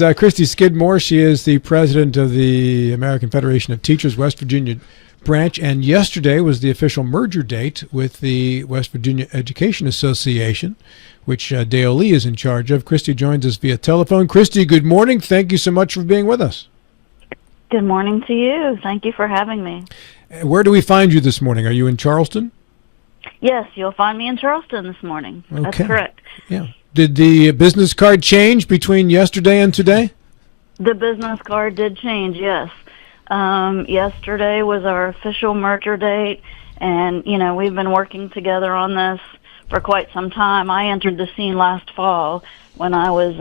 is Kristie Skidmore. She is the president of the American Federation of Teachers West Virginia branch, and yesterday was the official merger date with the West Virginia Education Association, which Dale Lee is in charge of. Kristie joins us via telephone. Kristie, good morning. Thank you so much for being with us. Good morning to you. Thank you for having me. Where do we find you this morning? Are you in Charleston? Yes, you'll find me in Charleston this morning. Okay. That's correct. Yeah. Did the business card change between yesterday and today? The business card did change, yes. Yesterday was our official merger date, and, we've been working together on this for quite some time. I entered the scene last fall when I was,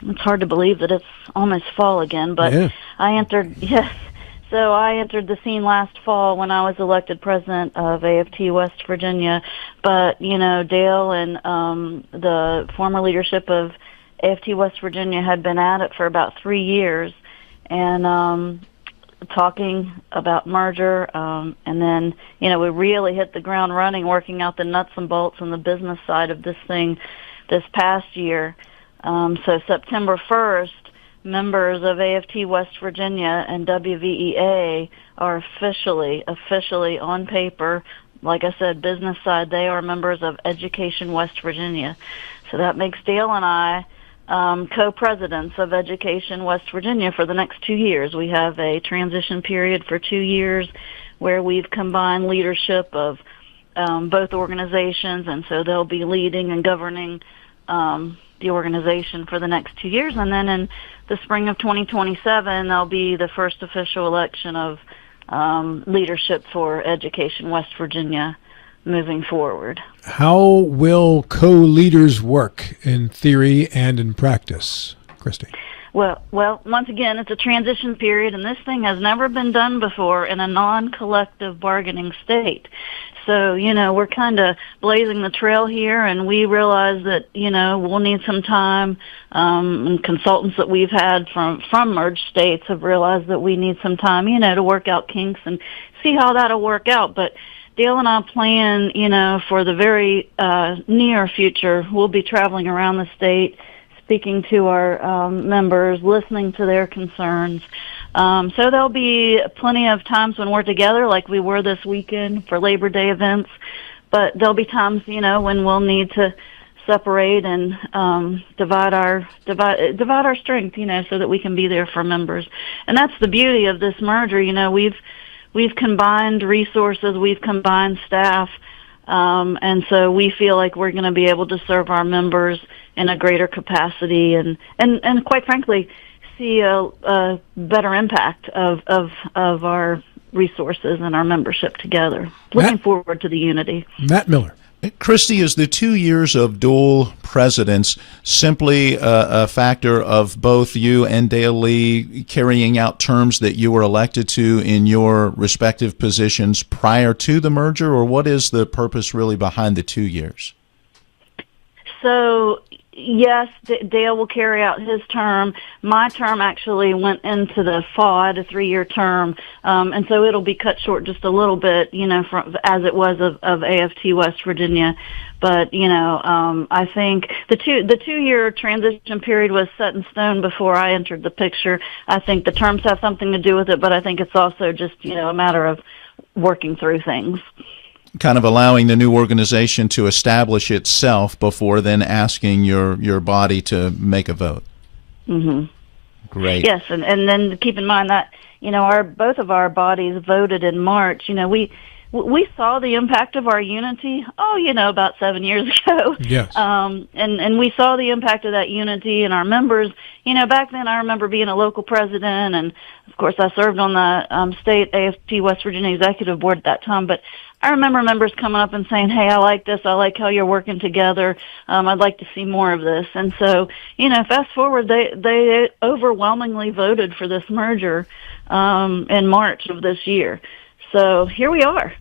it's hard to believe that it's almost fall again, but yeah. I entered the scene last fall when I was elected president of AFT West Virginia. But, Dale and the former leadership of AFT West Virginia had been at it for about 3 years and talking about merger. And then, we really hit the ground running, working out the nuts and bolts on the business side of this thing this past year. So September 1st, members of AFT West Virginia and WVEA are officially on paper. Like I said, business side, they are members of Education West Virginia. So that makes Dale and I co-presidents of Education West Virginia for the next 2 years. We have a transition period for 2 years where we've combined leadership of both organizations, and so they'll be leading and governing the organization for the next 2 years. And then in the spring of 2027, there'll be the first official election of leadership for Education West Virginia moving forward. How will co-leaders work in theory and in practice, Kristie? Well, once again, it's a transition period, and this thing has never been done before in a non-collective bargaining state. So, we're kind of blazing the trail here, and we realize that, we'll need some time. And consultants that we've had from merged states have realized that we need some time, to work out kinks and see how that'll work out. But Dale and I plan, for the very near future, we'll be traveling around the state, speaking to our members, listening to their concerns. So there'll be plenty of times when we're together, like we were this weekend for Labor Day events. But there'll be times, when we'll need to separate and divide our strength, so that we can be there for members. And that's the beauty of this merger. We've combined resources, we've combined staff, and so we feel like we're going to be able to serve our members in a greater capacity and quite frankly, see a better impact of our resources and our membership together. Looking forward to the unity. Matt Miller. Kristie, is the 2 years of dual presidents simply a factor of both you and Dale Lee carrying out terms that you were elected to in your respective positions prior to the merger, or what is the purpose really behind the 2 years? So, yes, Dale will carry out his term. My term actually went into the fall. I had a 3-year term, and so it'll be cut short just a little bit, from as it was of AFT West Virginia. But I think the 2-year transition period was set in stone before I entered the picture. I think the terms have something to do with it, but I think it's also just a matter of working through things. Kind of allowing the new organization to establish itself before then asking your body to make a vote. Mm-hmm. Great. Yes, and then keep in mind that both of our bodies voted in March. We saw the impact of our unity. About 7 years ago. Yes. And we saw the impact of that unity in our members. Back then I remember being a local president, and of course I served on the state AFT West Virginia Executive Board at that time. But I remember members coming up and saying, "Hey, I like this. I like how you're working together. I'd like to see more of this." And so, fast forward, they overwhelmingly voted for this merger in March of this year. So here we are.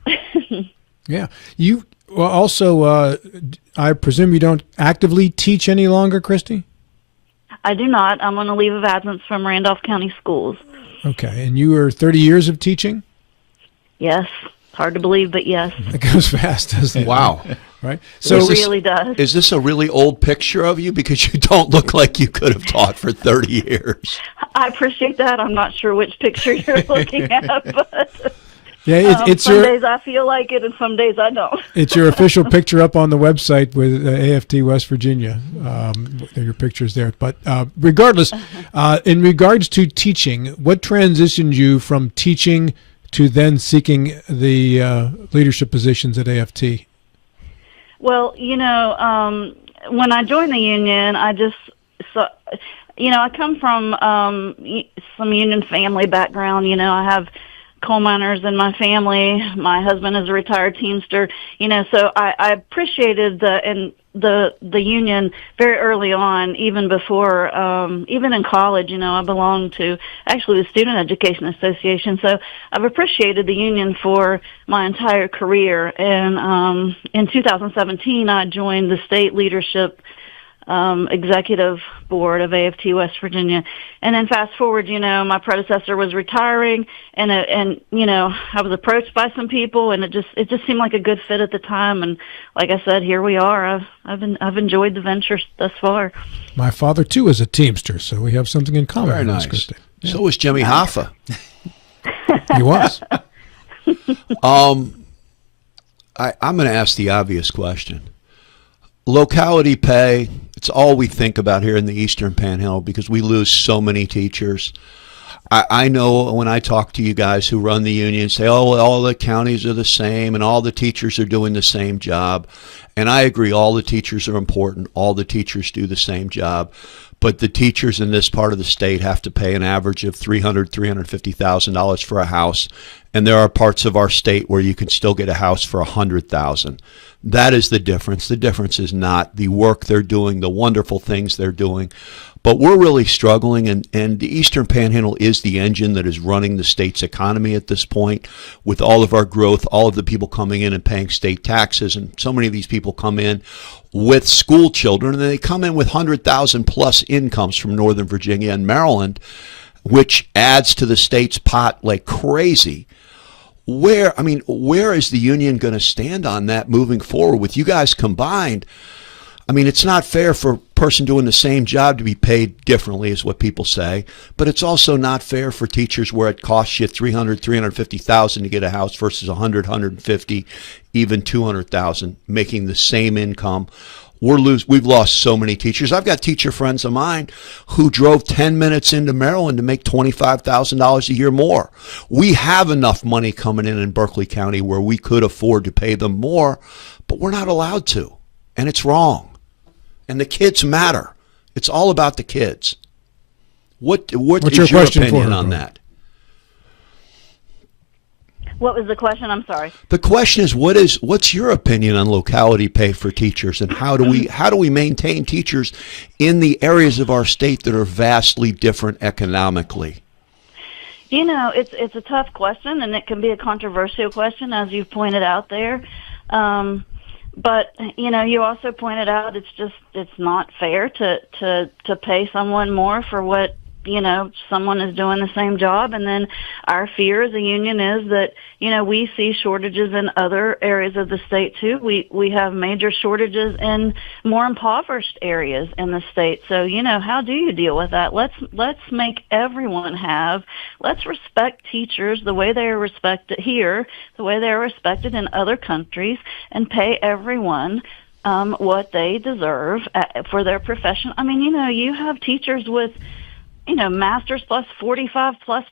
Yeah. You also, I presume you don't actively teach any longer, Kristie? I do not. I'm on a leave of absence from Randolph County Schools. Okay. And you were 30 years of teaching? Yes. Hard to believe, but yes. It goes fast, doesn't it? Wow. Right. So So it really does. Is this a really old picture of you? Because you don't look like you could have taught for 30 years. I appreciate that. I'm not sure which picture you're looking at, but yeah, it's some your days I feel like it, and some days I don't. it's your official picture up on the website with AFT West Virginia. Your picture's there. But regardless, in regards to teaching, what transitioned you from teaching to then seeking the leadership positions at AFT? Well, when I joined the union, I come from some union family background. I have coal miners in my family. My husband is a retired Teamster. So I appreciated the union very early on, even before, even in college. I belonged to actually the Student Education Association. So I've appreciated the union for my entire career. And in 2017, I joined the state leadership executive board of AFT West Virginia. And then fast forward, my predecessor was retiring, and I was approached by some people, and it just seemed like a good fit at the time. And like I said, here we are. I've enjoyed the venture thus far. My father too was a Teamster, so we have something in common. Very nice. Kristie. Yeah. So was Jimmy Hoffa. He was. I'm going to ask the obvious question. Locality pay, it's all we think about here in the Eastern Panhandle because we lose so many teachers. I know when I talk to you guys who run the union, say, oh, well, all the counties are the same and all the teachers are doing the same job. And I agree, all the teachers are important. All the teachers do the same job. But the teachers in this part of the state have to pay an average of $300,000, $350,000 for a house. And there are parts of our state where you can still get a house for $100,000. That is the difference. The difference is not the work they're doing, the wonderful things they're doing. But we're really struggling, and the Eastern Panhandle is the engine that is running the state's economy at this point with all of our growth, all of the people coming in and paying state taxes. And so many of these people come in with school children, and they come in with 100,000 plus incomes from Northern Virginia and Maryland, which adds to the state's pot like crazy. Where is the union going to stand on that moving forward with you guys combined? I mean, it's not fair for a person doing the same job to be paid differently, is what people say. But it's also not fair for teachers where it costs you $300,000, $350,000 to get a house versus $100,000, $150,000, even $200,000, making the same income. We've lost so many teachers. I've got teacher friends of mine who drove 10 minutes into Maryland to make $25,000 a year more. We have enough money coming in Berkeley County where we could afford to pay them more, but we're not allowed to, and it's wrong. And the kids matter. It's all about the kids. What is your opinion on that? What was the question? I'm sorry. The question is, what's your opinion on locality pay for teachers, and how do we maintain teachers in the areas of our state that are vastly different economically? It's a tough question, and it can be a controversial question, as you've pointed out there. But you also pointed out it's not fair to pay someone more for what someone is doing the same job. And then our fear as a union is that, we see shortages in other areas of the state too. We have major shortages in more impoverished areas in the state. So, how do you deal with that? Let's make everyone let's respect teachers the way they are respected here, the way they are respected in other countries, and pay everyone what they deserve for their profession. I mean, you have teachers with masters plus 45 plus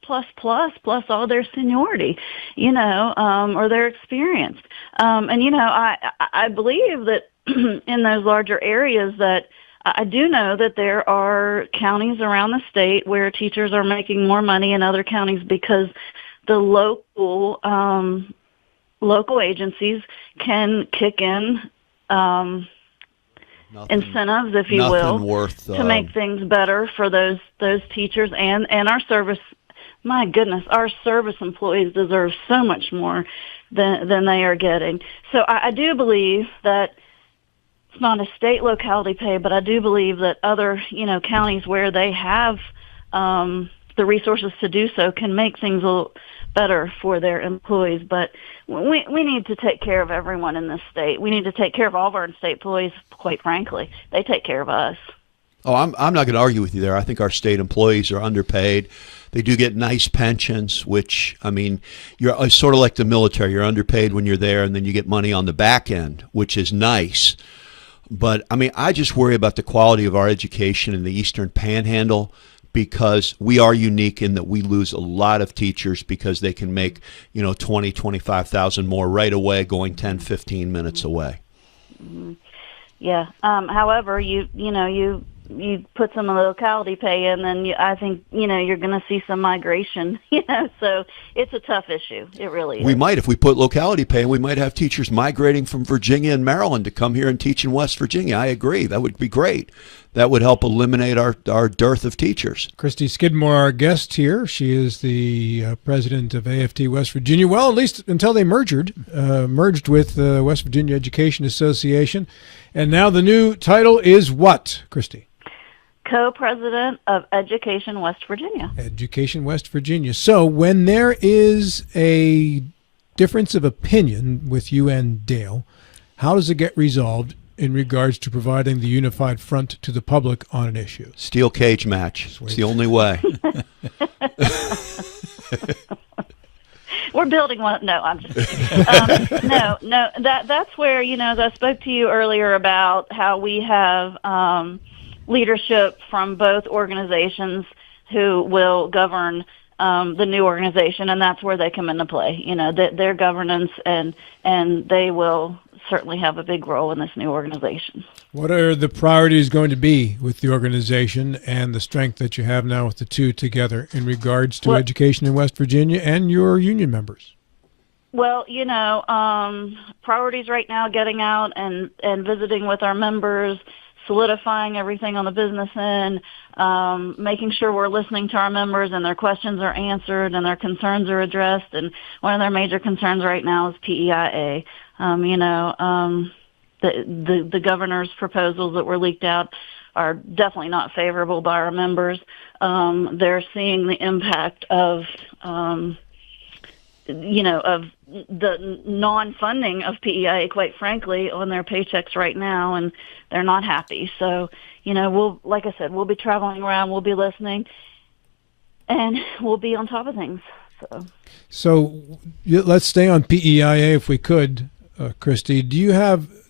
all their seniority, or their experience. I believe that in those larger areas that I do know that there are counties around the state where teachers are making more money in other counties because the local agencies can kick in, incentives, if you will, to make things better for those teachers and our service. My goodness, our service employees deserve so much more than they are getting. So I do believe that it's not a state locality pay, but I do believe that other counties where they have the resources to do so can make things better for their employees. But we need to take care of everyone in this state. We need to take care of all of our state employees, quite frankly. They take care of us. Oh, I'm not going to argue with you there. I think our state employees are underpaid. They do get nice pensions, which, I mean, you're sort of like the military. You're underpaid when you're there, and then you get money on the back end, which is nice. But, I mean, I just worry about the quality of our education in the Eastern Panhandle, because we are unique in that we lose a lot of teachers because they can make, 20, 25,000 more right away going 10, 15 minutes away. Mm-hmm. Yeah. However, you put some locality pay in, then I think, you're going to see some migration, so it's a tough issue. It really is. We might, if we put locality pay, we might have teachers migrating from Virginia and Maryland to come here and teach in West Virginia. I agree. That would be great. That would help eliminate our dearth of teachers. Kristie Skidmore, our guest here. She is the president of AFT West Virginia. Well, at least until they merged with the West Virginia Education Association. And now the new title is what, Kristie? Co-president of Education West Virginia. Education West Virginia. So when there is a difference of opinion with you and Dale, how does it get resolved in regards to providing the unified front to the public on an issue? Steel cage match. Sweet. It's the only way. We're building one. No, I'm just kidding. No. That's where, as I spoke to you earlier about how we have leadership from both organizations who will govern the new organization, and that's where they come into play. Their governance, and they will certainly have a big role in this new organization. What are the priorities going to be with the organization and the strength that you have now with the two together in regards to education in West Virginia and your union members? Well, priorities right now, getting out and visiting with our members, solidifying everything on the business end, making sure we're listening to our members and their questions are answered and their concerns are addressed. And one of their major concerns right now is PEIA. The governor's proposals that were leaked out are definitely not favorable by our members. They're seeing the impact of the non-funding of PEIA, quite frankly, on their paychecks right now, and they're not happy. So, like I said, we'll be traveling around, we'll be listening, and we'll be on top of things. So let's stay on PEIA if we could, Kristie.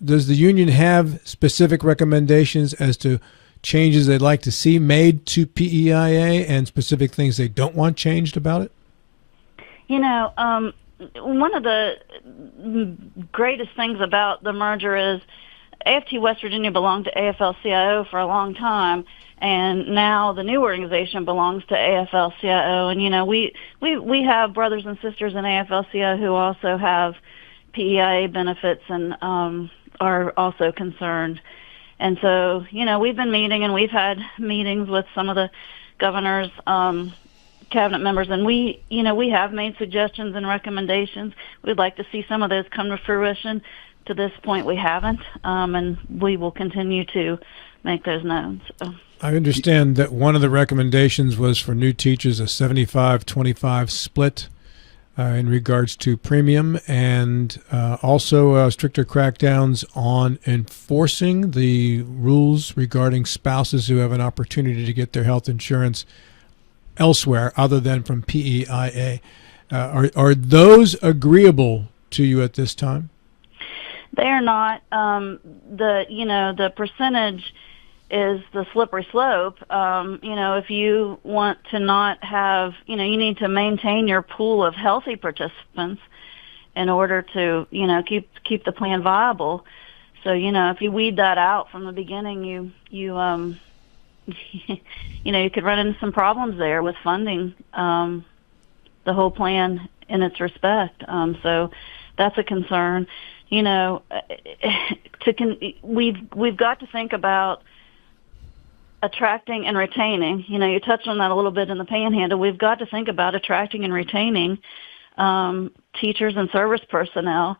Does the union have specific recommendations as to changes they'd like to see made to PEIA and specific things they don't want changed about it? One of the greatest things about the merger is AFT West Virginia belonged to AFL-CIO for a long time, and now the new organization belongs to AFL-CIO. And, we have brothers and sisters in AFL-CIO who also have PEIA benefits and are also concerned. And so, we've been meeting, and we've had meetings with some of the governor's cabinet members, and we have made suggestions and recommendations. We'd like to see some of those come to fruition. To this point, we haven't, and we will continue to make those known. So. I understand that one of the recommendations was for new teachers a 75-25 split in regards to premium, and also stricter crackdowns on enforcing the rules regarding spouses who have an opportunity to get their health insurance elsewhere other than from PEIA. Are those agreeable to you at this time? They are not. The percentage is the slippery slope. If you want to not have, you need to maintain your pool of healthy participants in order to, keep the plan viable. So, if you weed that out from the beginning, you could run into some problems there with funding the whole plan in its respect. So that's a concern. We've got to think about attracting and retaining. You touched on that a little bit in the Panhandle. We've got to think about attracting and retaining teachers and service personnel.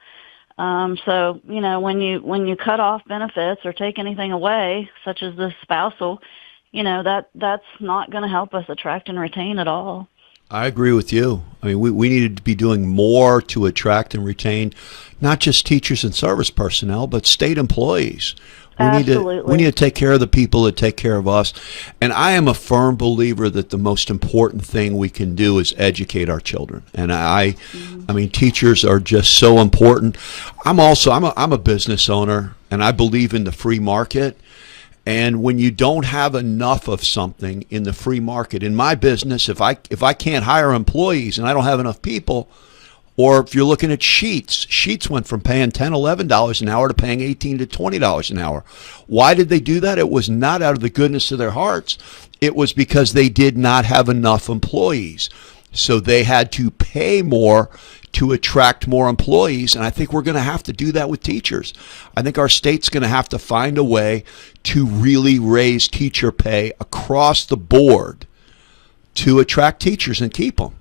So when you cut off benefits or take anything away, such as the spousal, that's not going to help us attract and retain at all. I agree with you. I mean, we needed to be doing more to attract and retain not just teachers and service personnel, but state employees. Absolutely. We need to take care of the people that take care of us. And I am a firm believer that the most important thing we can do is educate our children. And I mean, teachers are just so important. I'm a business owner, and I believe in the free market. And when you don't have enough of something in the free market, in my business, if I can't hire employees and I don't have enough people, or if you're looking at sheets went from paying $10, $11 an hour to paying $18 to $20 an hour. Why did they do that? It was not out of the goodness of their hearts. It was because they did not have enough employees. So they had to pay more to attract more employees. And I think we're going to have to do that with teachers. I think our state's going to have to find a way to really raise teacher pay across the board to attract teachers and keep them.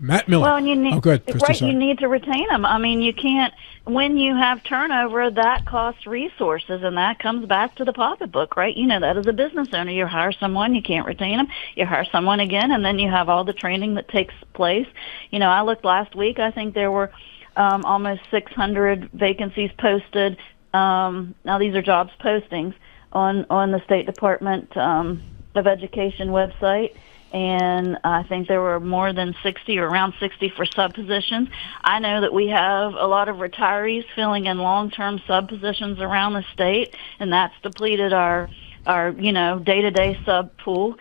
Matt Miller. Well, and you need, go ahead, Kristie, right, sorry. you need to retain them. I mean, you can't, when you have turnover, that costs resources, and that comes back to the pocketbook, right? You know that as a business owner. You hire someone, you can't retain them. You hire someone again, and then you have all the training that takes place. You know, I looked last week. I think there were almost 600 vacancies posted. Now, these are jobs postings on the State Department of Education website. And I think there were more than 60 or around 60 for sub positions. I know that we have a lot of retirees filling in long-term sub positions around the state, and that's depleted our day-to-day sub pool.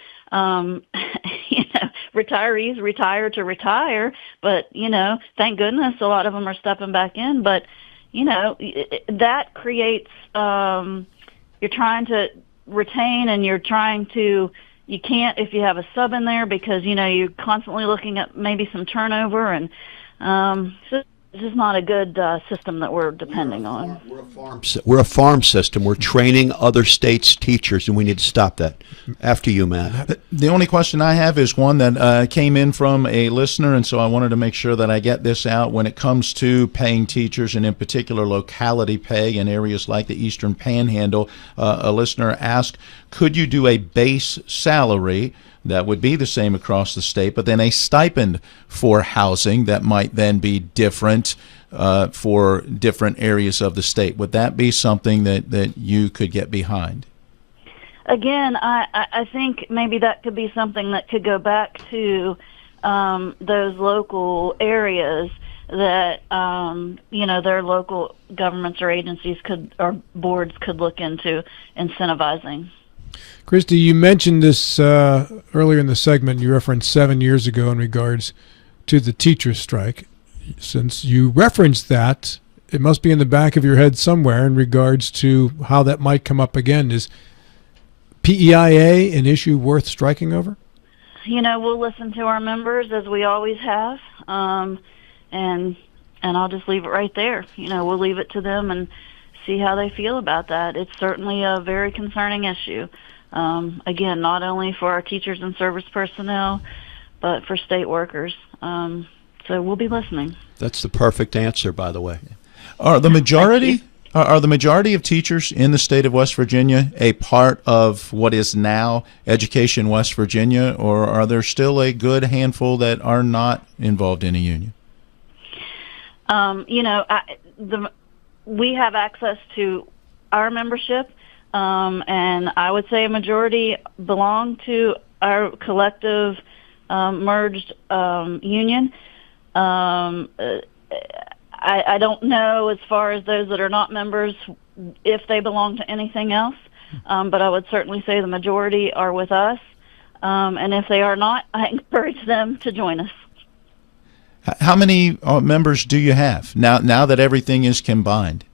Retirees retire to retire, but, thank goodness a lot of them are stepping back in. But, that creates, you're trying to retain, and you're trying to, you can't if you have a sub in there because, you're constantly looking at maybe some turnover, and it's just not a good system that we're depending on. We're a farm system. We're training other states' teachers, and we need to stop that. After you, Matt. The only question I have is one that came in from a listener, and so I wanted to make sure that I get this out. When it comes to paying teachers, and in particular locality pay in areas like the Eastern Panhandle, a listener asked, could you do a base salary that would be the same across the state, but then a stipend for housing that might then be different for different areas of the state? Would that be something that you could get behind? Again, I think maybe that could be something that could go back to those local areas that, their local governments or agencies or boards could look into incentivizing. Kristie, you mentioned this earlier in the segment. You referenced 7 years ago in regards to the teachers' strike. Since you referenced that, it must be in the back of your head somewhere in regards to how that might come up again. Is PEIA an issue worth striking over? We'll listen to our members as we always have, and I'll just leave it right there. We'll leave it to them and see how they feel about that. It's certainly a very concerning issue. Again, not only for our teachers and service personnel, but for state workers. So we'll be listening. That's the perfect answer, by the way. Are the majority of teachers in the state of West Virginia a part of what is now Education West Virginia, or are there still a good handful that are not involved in a union? We have access to our membership, and I would say a majority belong to our collective merged union. I don't know as far as those that are not members if they belong to anything else, but I would certainly say the majority are with us, and if they are not, I encourage them to join us. How many members do you have now that everything is combined?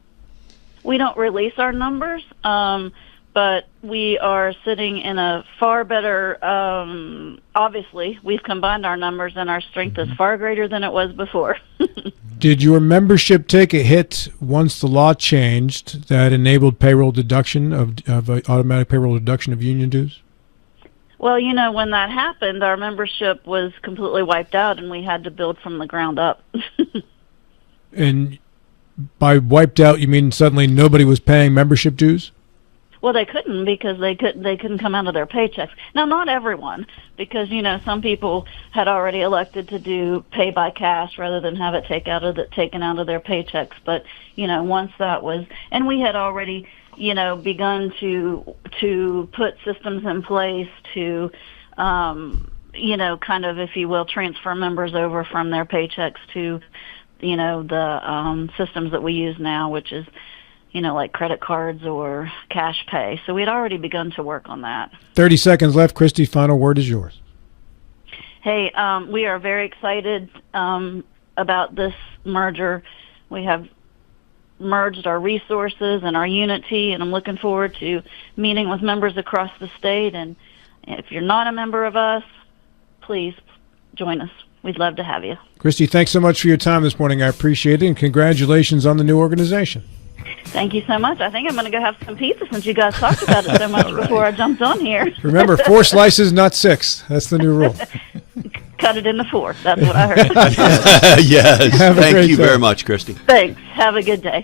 We don't release our numbers, but we are sitting in a far better, obviously, we've combined our numbers and our strength is far greater than it was before. Did your membership take a hit once the law changed that enabled payroll deduction of automatic payroll deduction of union dues? Well, when that happened, our membership was completely wiped out and we had to build from the ground up. And by wiped out, you mean suddenly nobody was paying membership dues? Well, they couldn't because they couldn't come out of their paychecks. Now, not everyone, because some people had already elected to do pay by cash rather than have it taken out of their paychecks. But once that was, and we had already begun to put systems in place to kind of, if you will, transfer members over from their paychecks to the systems that we use now, which is like credit cards or cash pay. So we'd already begun to work on that. 30 seconds left. Kristie, final word is yours. Hey, we are very excited about this merger. We have merged our resources and our unity, and I'm looking forward to meeting with members across the state. And if you're not a member of us, please join us. We'd love to have you. Kristie, thanks so much for your time this morning. I appreciate it, and congratulations on the new organization. Thank you so much. I think I'm going to go have some pizza since you guys talked about it so much before I jumped on here. Remember, 4 slices, not 6. That's the new rule. Cut it into 4. That's what I heard. Yes. Have a Thank great you day. very much, Kristie. Thanks. Have a good day.